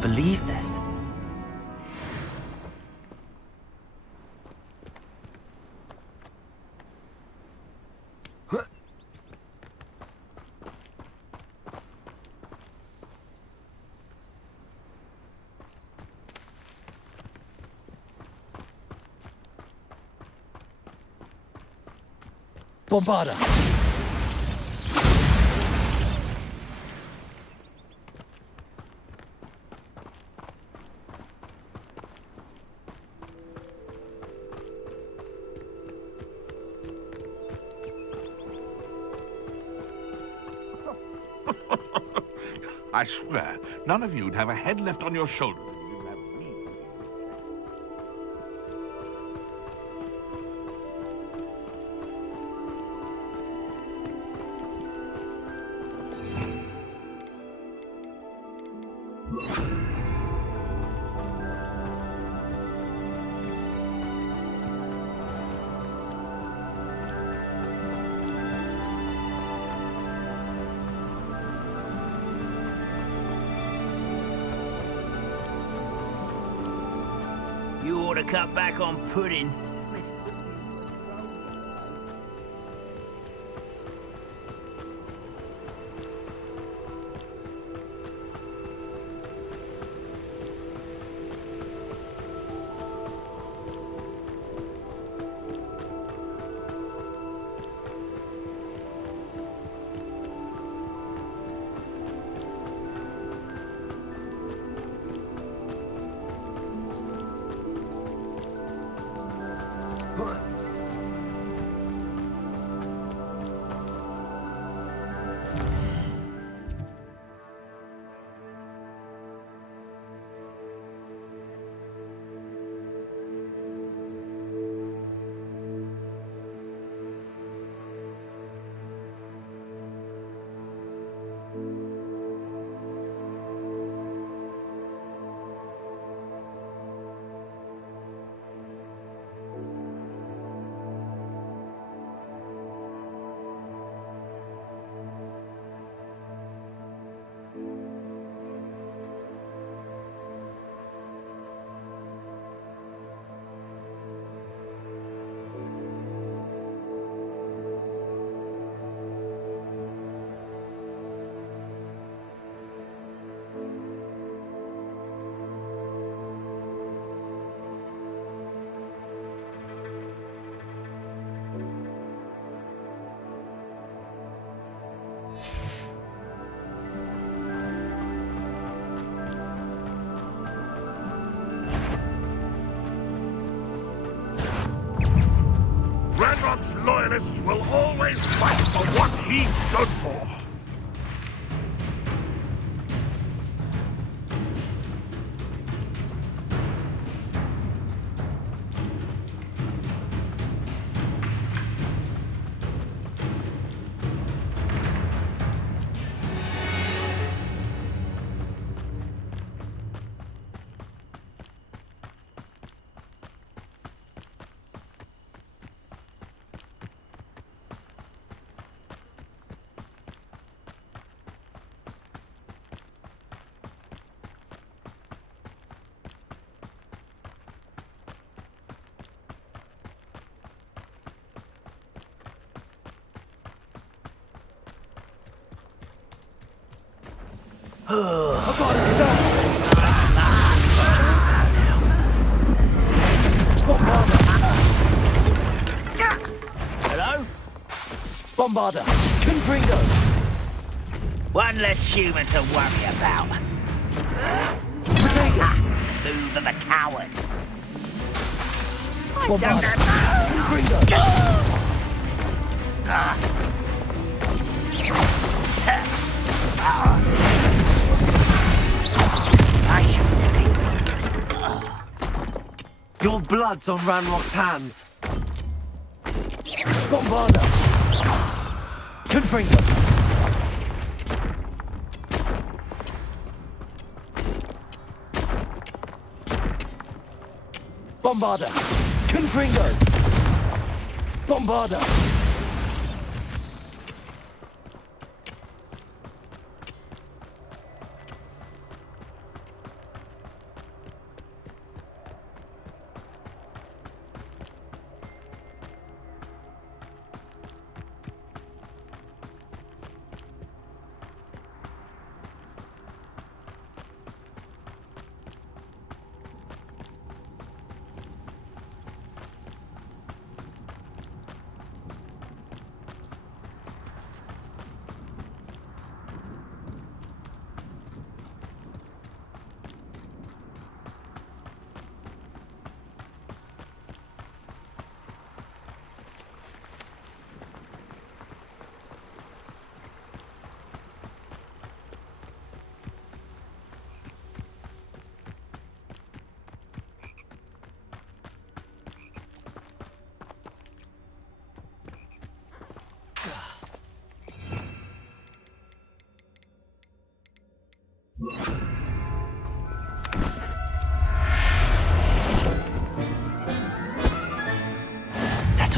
can't believe this. Bombarda! I swear, none of you'd have a head left on your shoulders if you didn't have me. You ought to cut back on pudding. Ranrock's loyalists will always fight for what he stood for. I've got to stop! Hello? Bombarda! Confringo! One less human to worry about. Move of a coward. Bombarda! Confringo! I shall defeat. Your blood's on Ranrock's hands! Bombarda! Confringo! Bombarda! Confringo! Bombarda!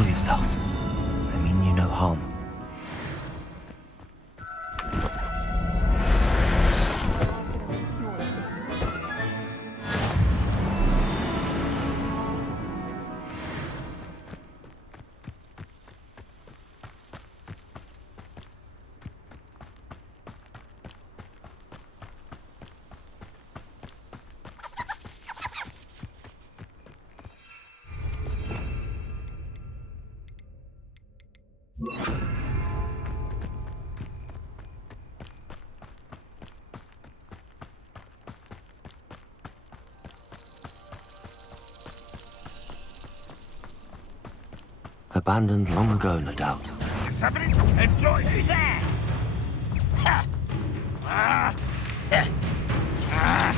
Settle yourself. I mean you no harm. Abandoned long ago, no doubt. Somebody enjoy Who's it. there? Ha! Ah! Ha! Ah!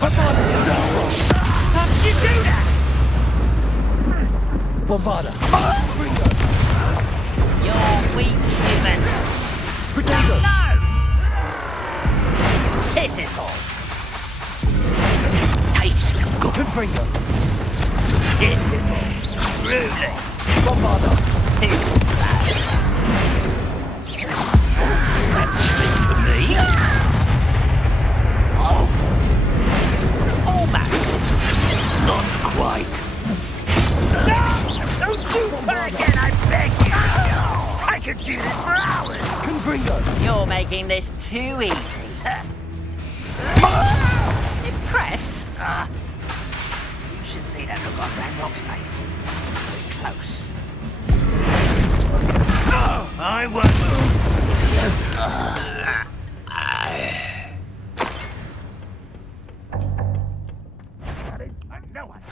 How did you do that? Bombarda! Confringo! You're weak, human. Protego! No! Pitiful. Tasteful. Confringo! Pitiful. Ruling. Bombarda! Too slow. That's good for me. Almost. Not quite. No! Don't do that again, I beg you! I could do this for hours! Confringo! You're making this too easy. Impressed? You should see that look on Ranrock's face. Close. I won't move. No one.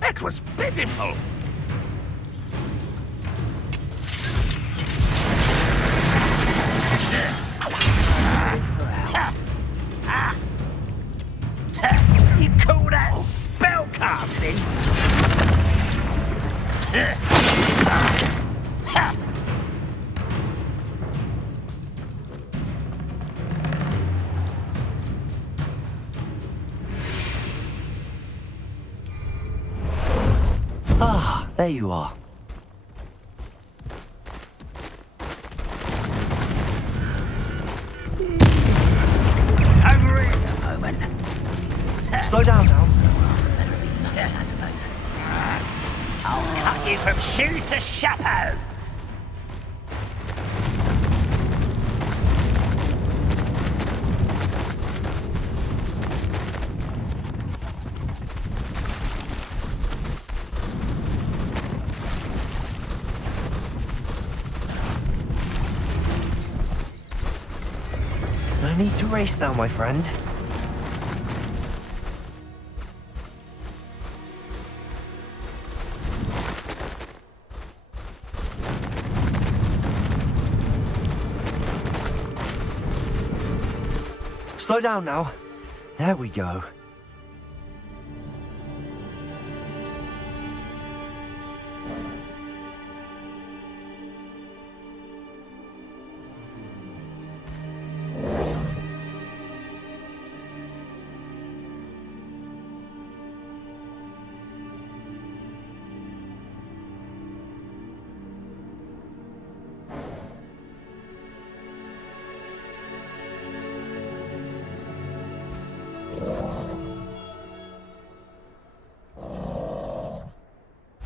That was pitiful. You call that spellcasting? Ah, there you are. Over here a moment. Slow down now. Yeah, I suppose. I'll cut you from shoes to chapeau. No need to race now, my friend. Slow down now. There we go.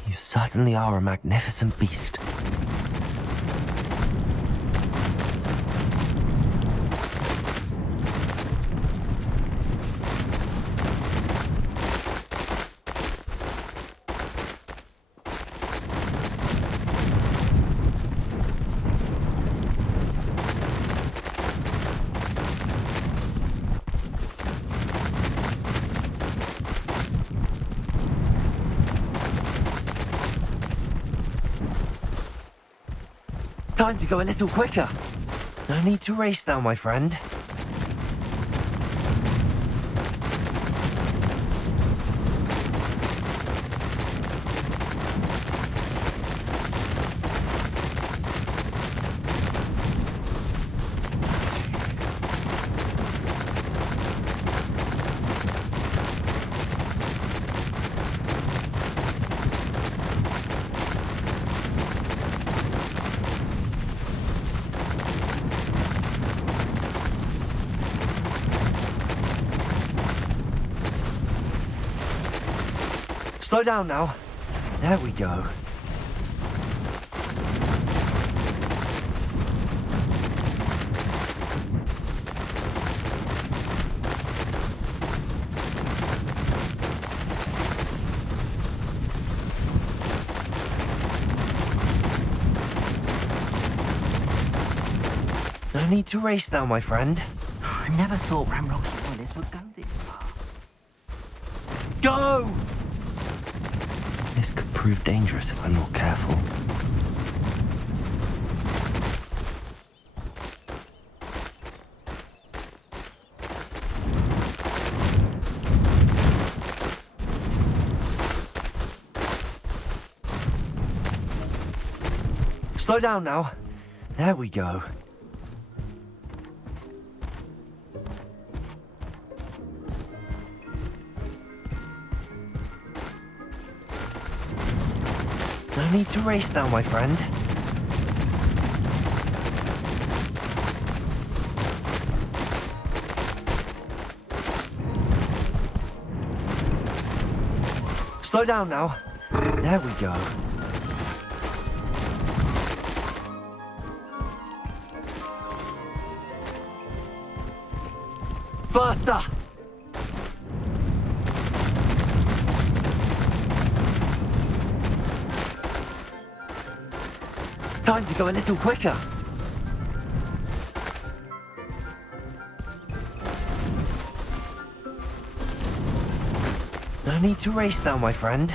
You certainly are a magnificent beast. Time to go a little quicker. No need to race now, my friend. Slow down now. There we go. No need to race now, my friend. I never thought Ramrock's spoilers would go this far. Go! This could prove dangerous if I'm not careful. Slow down now. There we go. No need to race now, my friend. Slow down now. There we go. Faster! Time to go a little quicker. No need to race now, my friend.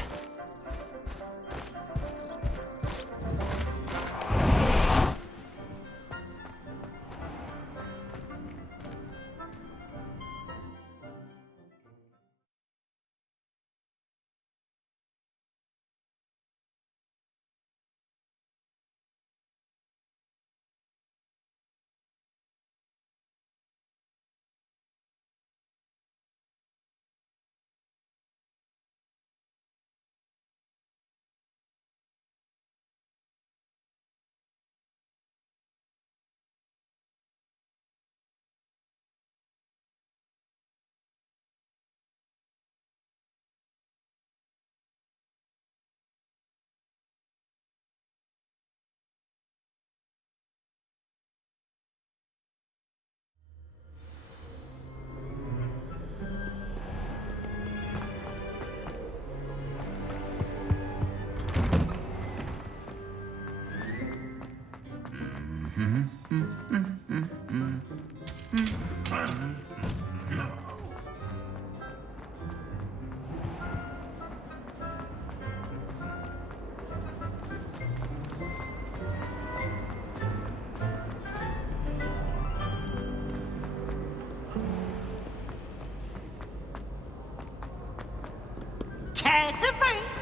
Care to race?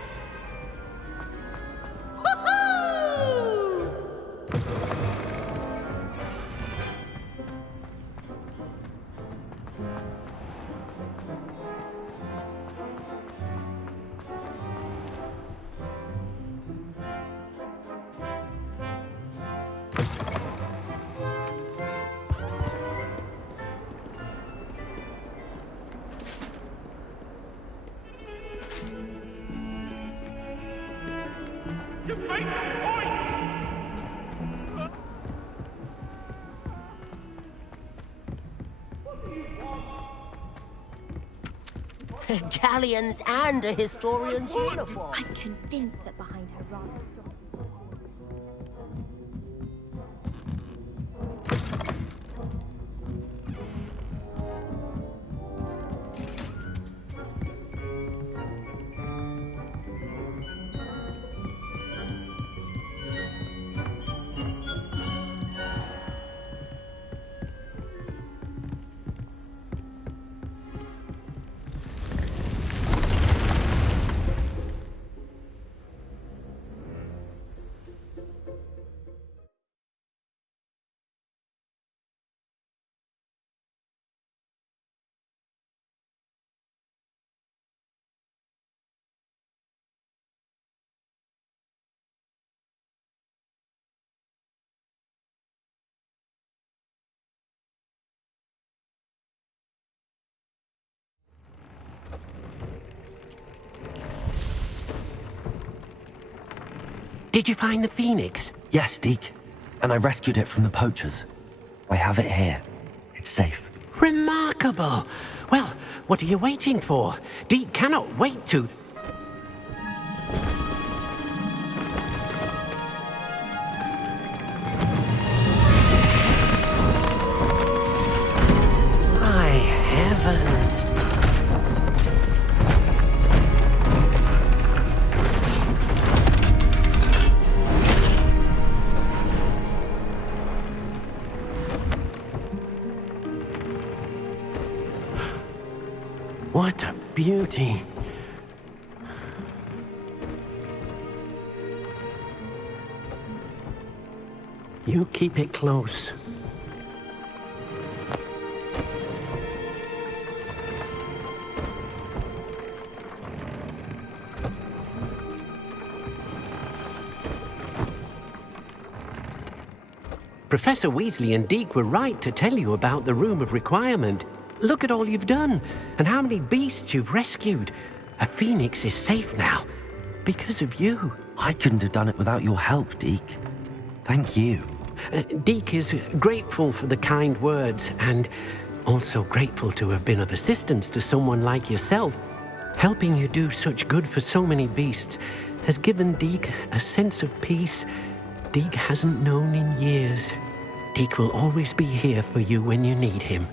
Woohoo! You make a point! Galleons and a historian's uniform. I'm convinced that behind her rather Did you find the phoenix? Yes, Deke. And I rescued it from the poachers. I have it here. It's safe. Remarkable! Well, what are you waiting for? Deke cannot wait to... My heavens! What a beauty! You keep it close. Professor Weasley and Deke were right to tell you about the Room of Requirement. Look at all you've done, and how many beasts you've rescued. A phoenix is safe now, because of you. I couldn't have done it without your help, Deke. Thank you. Deke is grateful for the kind words, and also grateful to have been of assistance to someone like yourself. Helping you do such good for so many beasts has given Deke a sense of peace Deke hasn't known in years. Deke will always be here for you when you need him.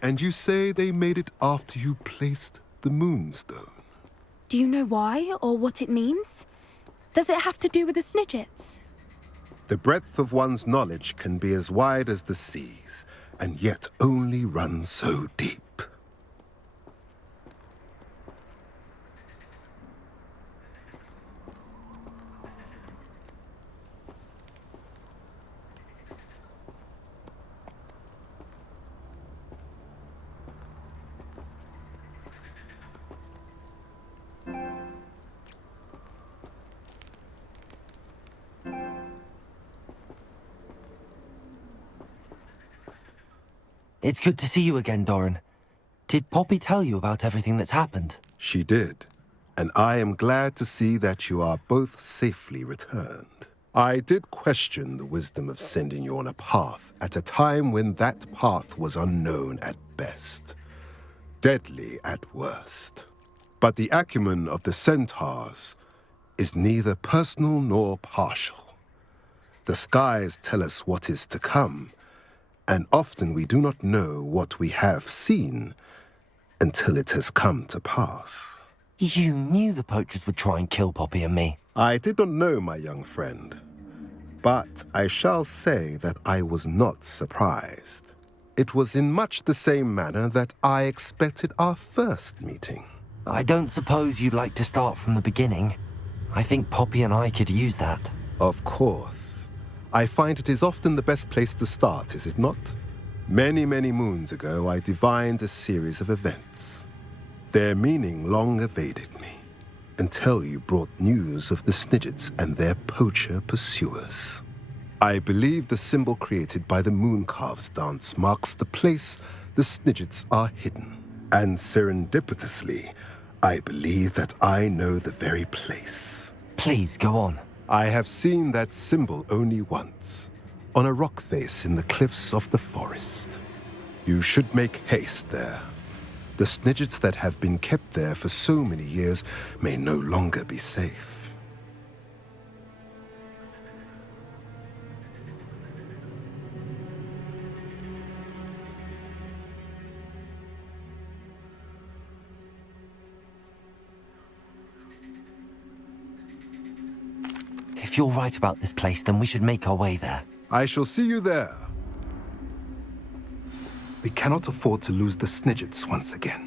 And you say they made it after you placed the moonstone? Do you know why or what it means? Does it have to do with the Snidgets? The breadth of one's knowledge can be as wide as the seas, and yet only run so deep. It's good to see you again, Doran. Did Poppy tell you about everything that's happened? She did, and I am glad to see that you are both safely returned. I did question the wisdom of sending you on a path at a time when that path was unknown at best, deadly at worst. But the acumen of the centaurs is neither personal nor partial. The skies tell us what is to come, and often we do not know what we have seen until it has come to pass. You knew the poachers would try and kill Poppy and me. I did not know, my young friend, but I shall say that I was not surprised. It was in much the same manner that I expected our first meeting. I don't suppose you'd like to start from the beginning. I think Poppy and I could use that. Of course. I find it is often the best place to start, is it not? Many, many moons ago, I divined a series of events. Their meaning long evaded me, until you brought news of the Snidgets and their poacher pursuers. I believe the symbol created by the Mooncalves dance marks the place the Snidgets are hidden. And serendipitously, I believe that I know the very place. Please, go on. I have seen that symbol only once, on a rock face in the cliffs of the forest. You should make haste there. The Snidgets that have been kept there for so many years may no longer be safe. If you're right about this place, then we should make our way there. I shall see you there. We cannot afford to lose the Snidgets once again.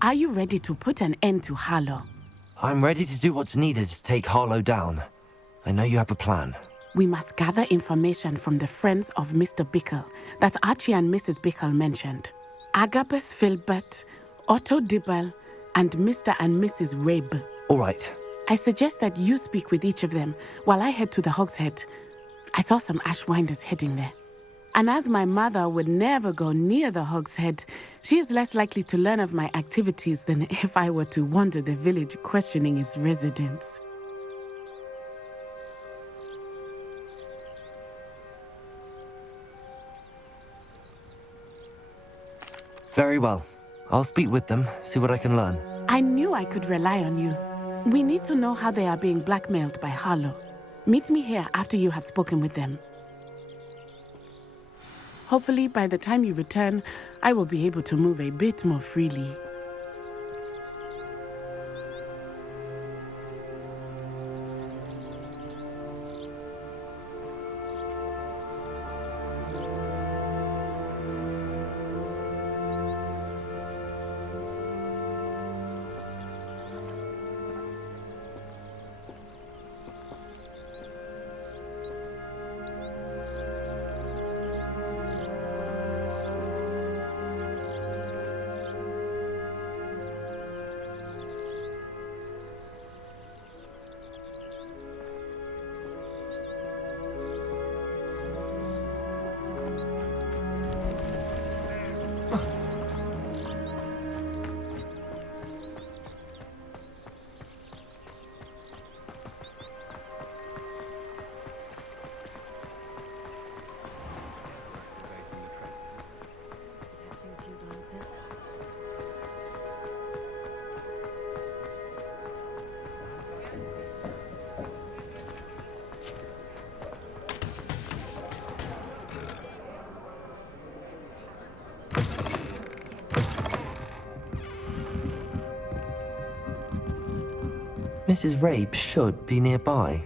Are you ready to put an end to Harlow? I'm ready to do what's needed to take Harlow down. I know you have a plan. We must gather information from the friends of Mr. Bickle that Archie and Mrs. Bickle mentioned. Agabus Filbert, Otto Dibble, and Mr. and Mrs. Rabe. All right. I suggest that you speak with each of them while I head to the Hogshead. I saw some Ashwinders heading there. And as my mother would never go near the Hogshead, she is less likely to learn of my activities than if I were to wander the village questioning its residents. Very well. I'll speak with them, see what I can learn. I knew I could rely on you. We need to know how they are being blackmailed by Harlow. Meet me here after you have spoken with them. Hopefully, by the time you return, I will be able to move a bit more freely. Mrs. Rabe should be nearby.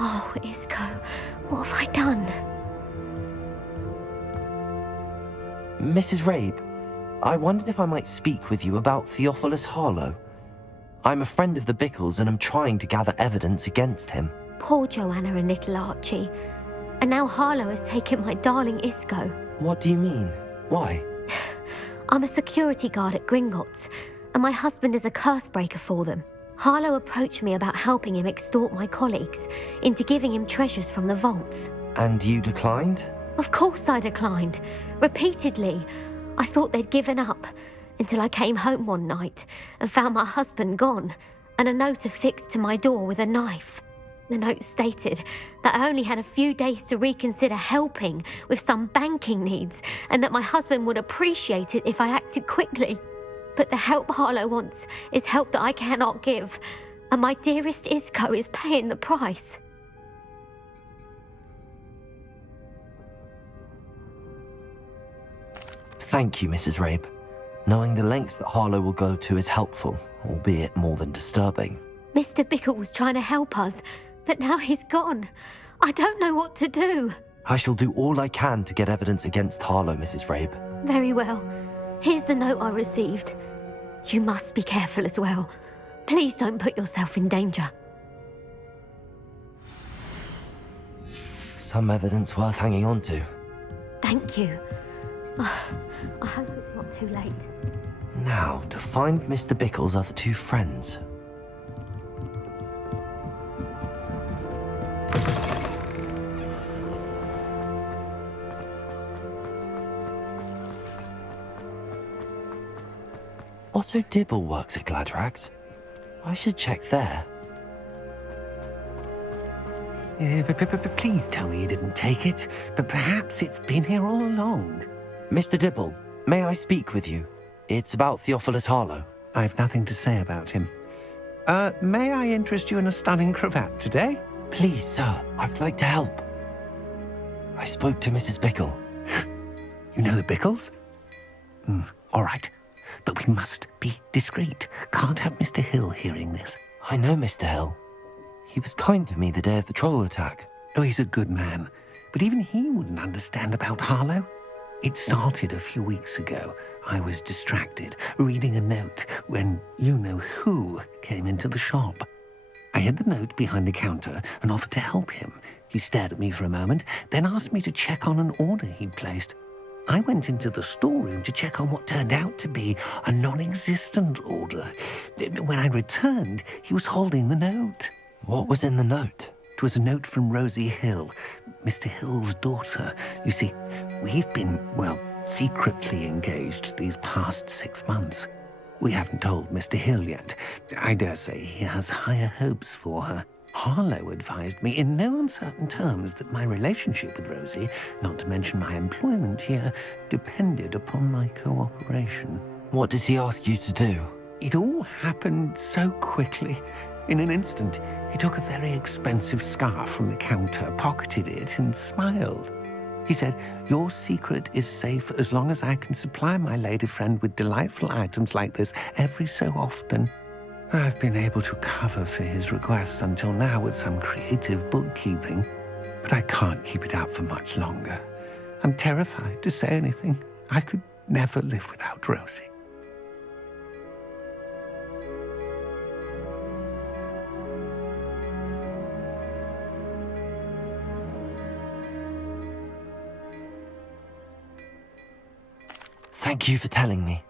Oh, Isco, what have I done? Mrs. Rabe, I wondered if I might speak with you about Theophilus Harlow. I'm a friend of the Bickles and I'm trying to gather evidence against him. Poor Joanna and little Archie. And now Harlow has taken my darling Isco. What do you mean? Why? I'm a security guard at Gringotts, and my husband is a curse breaker for them. Harlow approached me about helping him extort my colleagues into giving him treasures from the vaults. And you declined? Of course I declined. Repeatedly. I thought they'd given up, until I came home one night and found my husband gone, and a note affixed to my door with a knife. The note stated that I only had a few days to reconsider helping with some banking needs, and that my husband would appreciate it if I acted quickly. But the help Harlow wants is help that I cannot give, and my dearest Isco is paying the price. Thank you, Mrs. Rabe. Knowing the lengths that Harlow will go to is helpful, albeit more than disturbing. Mr. Bickle was trying to help us, but now he's gone. I don't know what to do. I shall do all I can to get evidence against Harlow, Mrs. Rabe. Very well. Here's the note I received. You must be careful as well. Please don't put yourself in danger. Some evidence worth hanging on to. Thank you. I hope it's not too late. Now, to find Mr. Bickle's other two friends. Otto Dibble works at Gladrags. I should check there. Please tell me you didn't take it, but perhaps it's been here all along. Mr. Dibble, may I speak with you? It's about Theophilus Harlow. I've nothing to say about him. May I interest you in a stunning cravat today? Please, sir, I'd like to help. I spoke to Mrs. Bickle. You know the Bickles? All right. But we must be discreet. Can't have Mr. Hill hearing this. I know Mr. Hill. He was kind to me the day of the troll attack. Oh, he's a good man. But even he wouldn't understand about Harlow. It started a few weeks ago. I was distracted, reading a note, when you-know-who came into the shop. I hid the note behind the counter and offered to help him. He stared at me for a moment, then asked me to check on an order he'd placed. I went into the storeroom to check on what turned out to be a non-existent order. When I returned, he was holding the note. What was in the note? It was a note from Rosie Hill, Mr. Hill's daughter. You see, we've been, secretly engaged these past 6 months. We haven't told Mr. Hill yet. I dare say he has higher hopes for her. Harlow advised me in no uncertain terms that my relationship with Rosie, not to mention my employment here, depended upon my cooperation. What did he ask you to do? It all happened so quickly. In an instant, he took a very expensive scarf from the counter, pocketed it, and smiled. He said, "Your secret is safe as long as I can supply my lady friend with delightful items like this every so often." I've been able to cover for his requests until now with some creative bookkeeping, but I can't keep it up for much longer. I'm terrified to say anything. I could never live without Rosie. Thank you for telling me.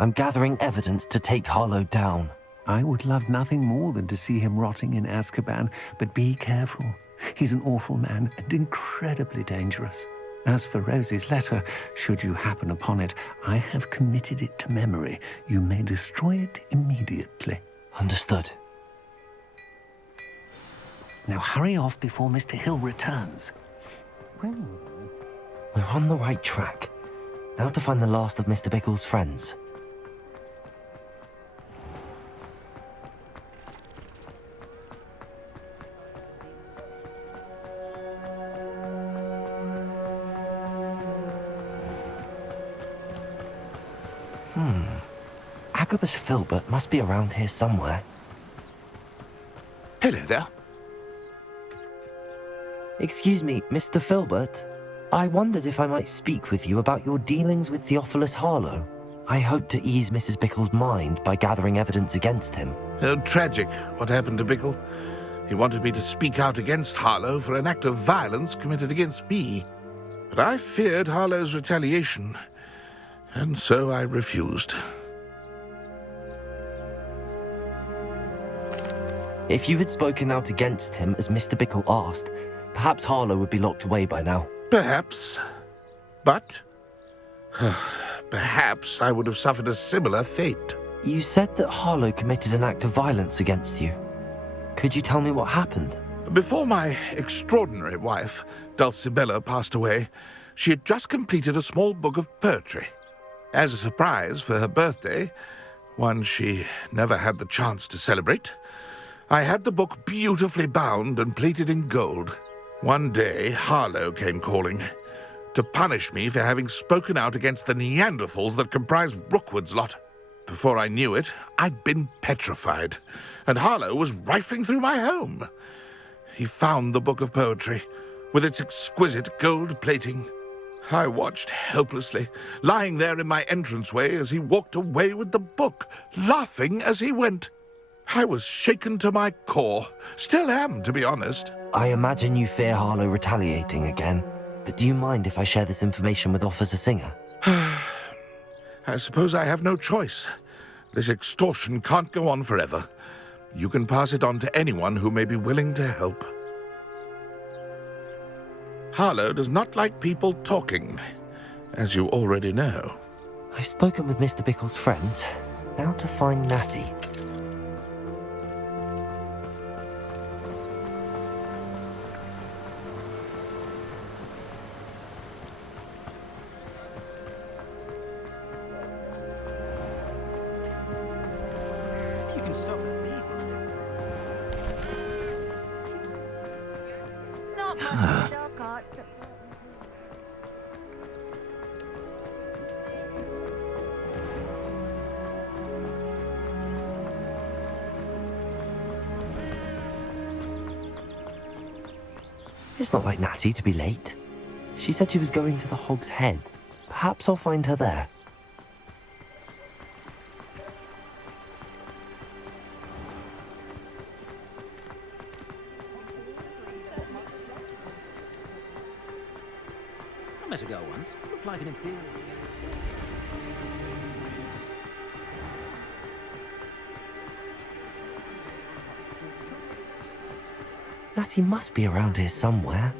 I'm gathering evidence to take Harlow down. I would love nothing more than to see him rotting in Azkaban, but be careful. He's an awful man and incredibly dangerous. As for Rosie's letter, should you happen upon it, I have committed it to memory. You may destroy it immediately. Understood. Now hurry off before Mr. Hill returns. We're on the right track. Now to find the last of Mr. Bickle's friends. Agabus Filbert must be around here somewhere. Hello there. Excuse me, Mr. Filbert. I wondered if I might speak with you about your dealings with Theophilus Harlow. I hope to ease Mrs. Bickle's mind by gathering evidence against him. Oh, tragic what happened to Bickle. He wanted me to speak out against Harlow for an act of violence committed against me. But I feared Harlow's retaliation, and so I refused. If you had spoken out against him as Mr. Bickle asked, perhaps Harlow would be locked away by now. Perhaps. But perhaps I would have suffered a similar fate. You said that Harlow committed an act of violence against you. Could you tell me what happened? Before my extraordinary wife, Dulcibella, passed away, she had just completed a small book of poetry. As a surprise for her birthday, one she never had the chance to celebrate, I had the book beautifully bound and plated in gold. One day, Harlow came calling to punish me for having spoken out against the Neanderthals that comprise Rookwood's lot. Before I knew it, I'd been petrified, and Harlow was rifling through my home. He found the book of poetry, with its exquisite gold plating. I watched helplessly, lying there in my entranceway as he walked away with the book, laughing as he went. I was shaken to my core. Still am, to be honest. I imagine you fear Harlow retaliating again, but do you mind if I share this information with Officer Singer? I suppose I have no choice. This extortion can't go on forever. You can pass it on to anyone who may be willing to help. Harlow does not like people talking, as you already know. I've spoken with Mr. Bickle's friends. Now to find Natty. It's not like Natty to be late. She said she was going to the Hog's Head. Perhaps I'll find her there. I met a girl once. Looked like an imperial. Natty must be around here somewhere.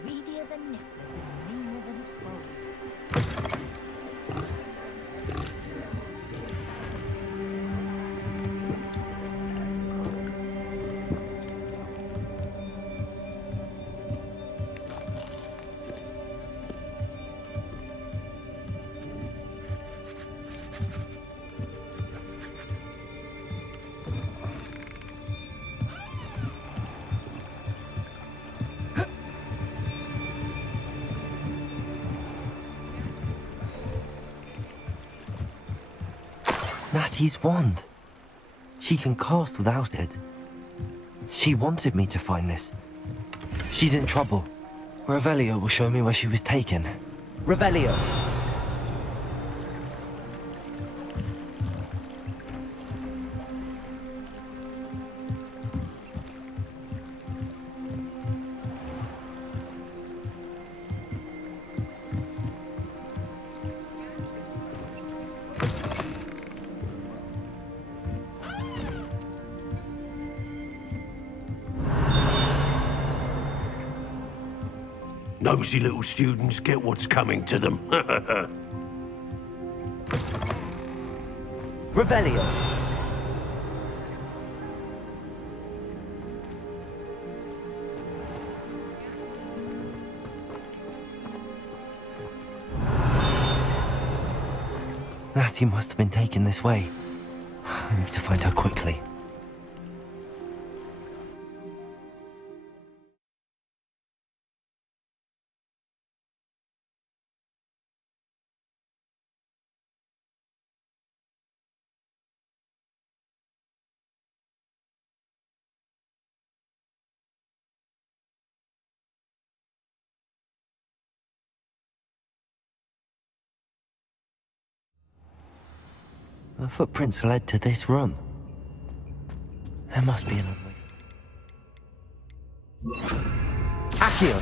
Natty's wand. She can cast without it. She wanted me to find this. She's in trouble. Revelio will show me where she was taken. Revelio! Nosy little students get what's coming to them. Revelio! Natty must have been taken this way. I need to find her quickly. The footprints led to this room. There must be another way. Accio!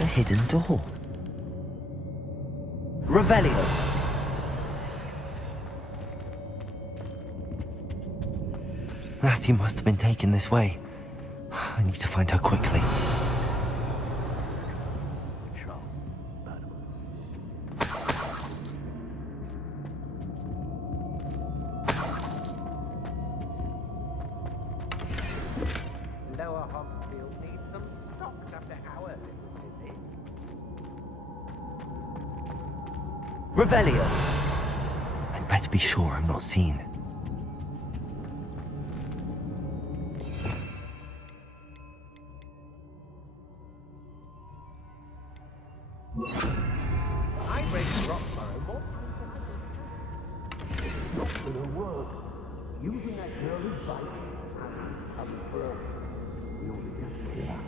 A hidden door. Revelio. Natty must have been taken this way. I need to find her quickly. Lower Hogsfield needs some stocks after our little visit. Revelio! I'd better be sure I'm not seen. I break Rockborough more not for the world. Using that girl's bike and some bird. You'll be here.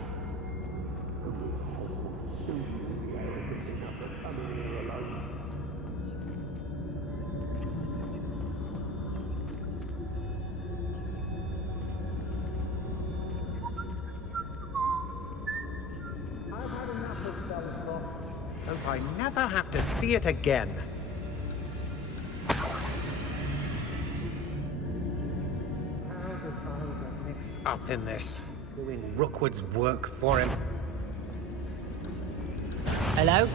Soon you'll be picking up the family alone. Hope I never have to see it again. How did I get mixed up in this? Doing Rookwood's work for him. Hello?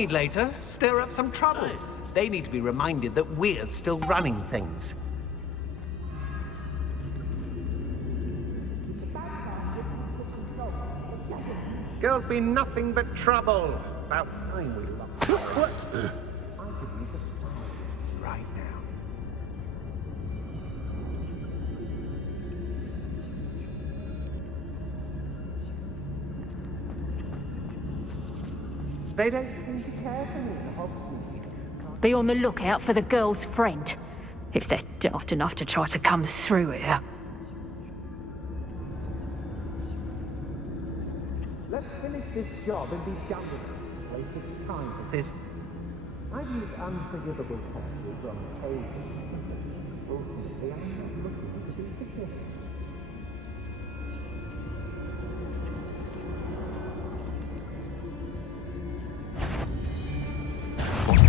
need later, stir up some trouble. They need to be reminded that we're still running things. Girls be nothing but trouble. About time we lost. What? I could use a smile right now. They don't seem to care for me, the Hogsmeade. Be on the lookout for the girl's friend, if they're daft enough to try to come through here. Let's finish this job and be done with it. Waste of time for this. I've used unforgivable passages on occasion. Ultimately, I'm not looking to be forgiven.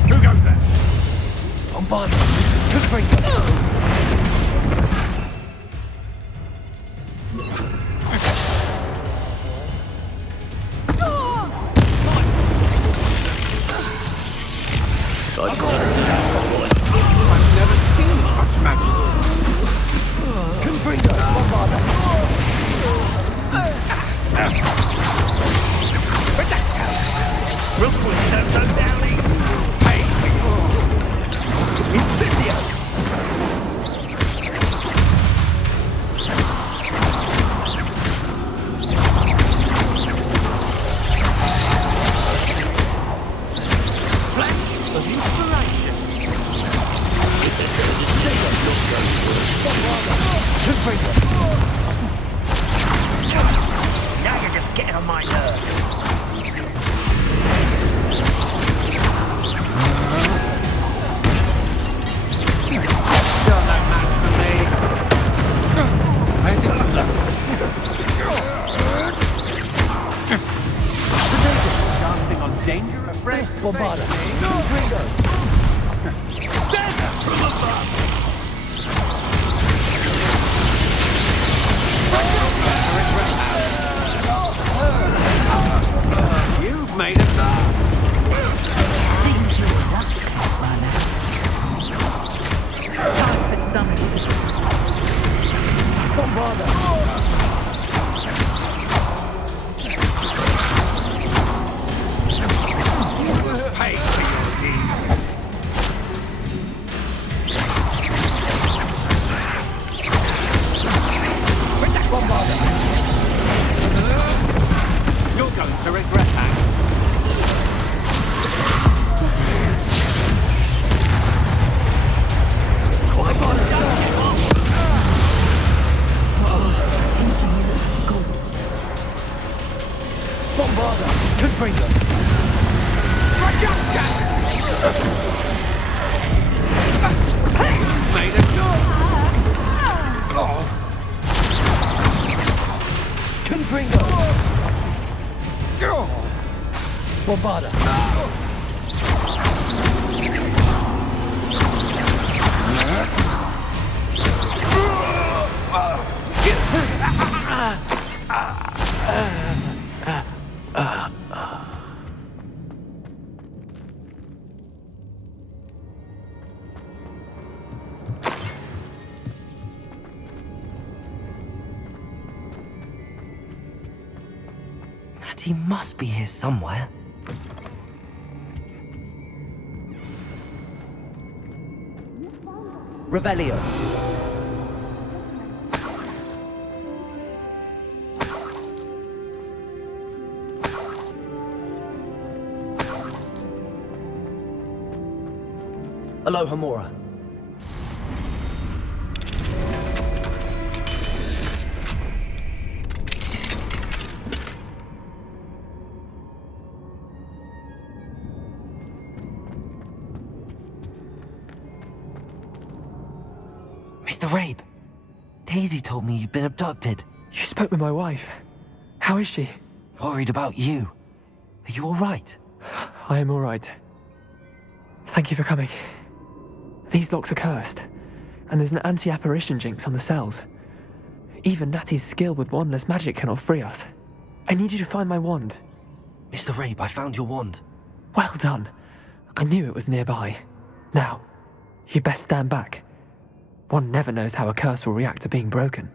Who goes there? Bombard! Confringo! I've never seen such magic. Confringo! Bombard! We'll put them down. Hey! Incendio! Now you're just getting on my nerves. Still no match for me. I didn't love it. Dancing on danger, afraid. Bombarda! You've made it. Seems you're lucky by now. Time for some assistance. Pay for your deed. You're going to regret that. Bombarda! Confringo! Made it. Confringo! Bombarda! He must be here somewhere. Revelio. Aloha Mora. Mr. Rabe, Daisy told me you'd been abducted. You spoke with my wife. How is she? Worried about you. Are you all right? I am all right. Thank you for coming. These locks are cursed, and there's an anti-apparition jinx on the cells. Even Natty's skill with wandless magic cannot free us. I need you to find my wand. Mr. Rabe, I found your wand. Well done. I knew it was nearby. Now, you best stand back. One never knows how a curse will react to being broken.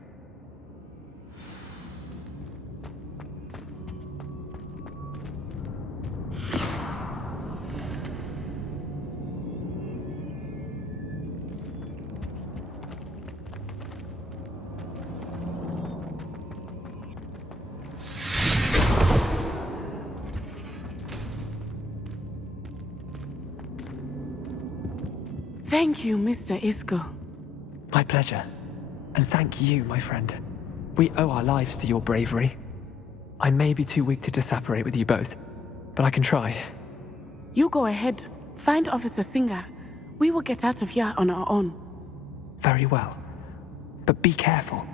Thank you, Mr. Isco. My pleasure. And thank you, my friend. We owe our lives to your bravery. I may be too weak to disapparate with you both, but I can try. You go ahead. Find Officer Singer. We will get out of here on our own. Very well. But be careful.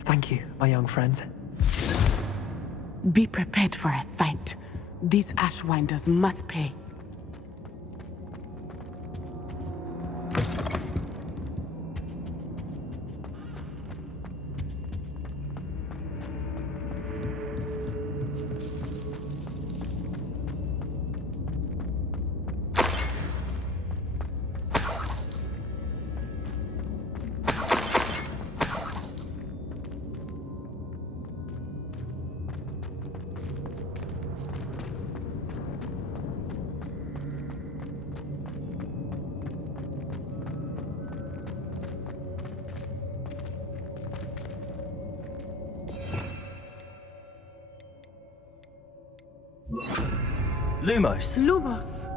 Thank you, my young friends. Be prepared for a fight. These Ashwinders must pay. Lumos. Lumos.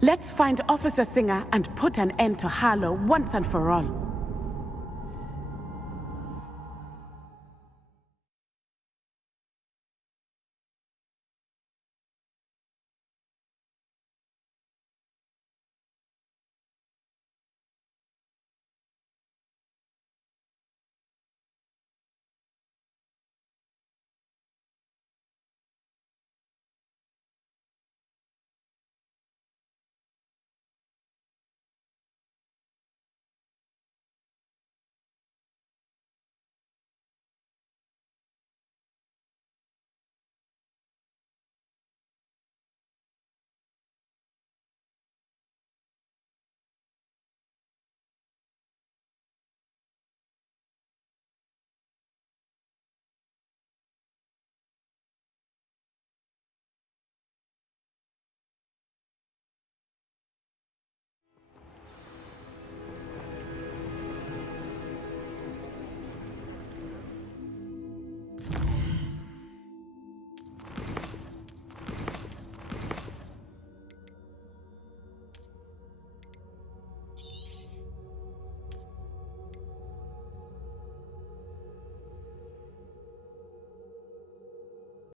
Let's find Officer Singer and put an end to Harlow once and for all.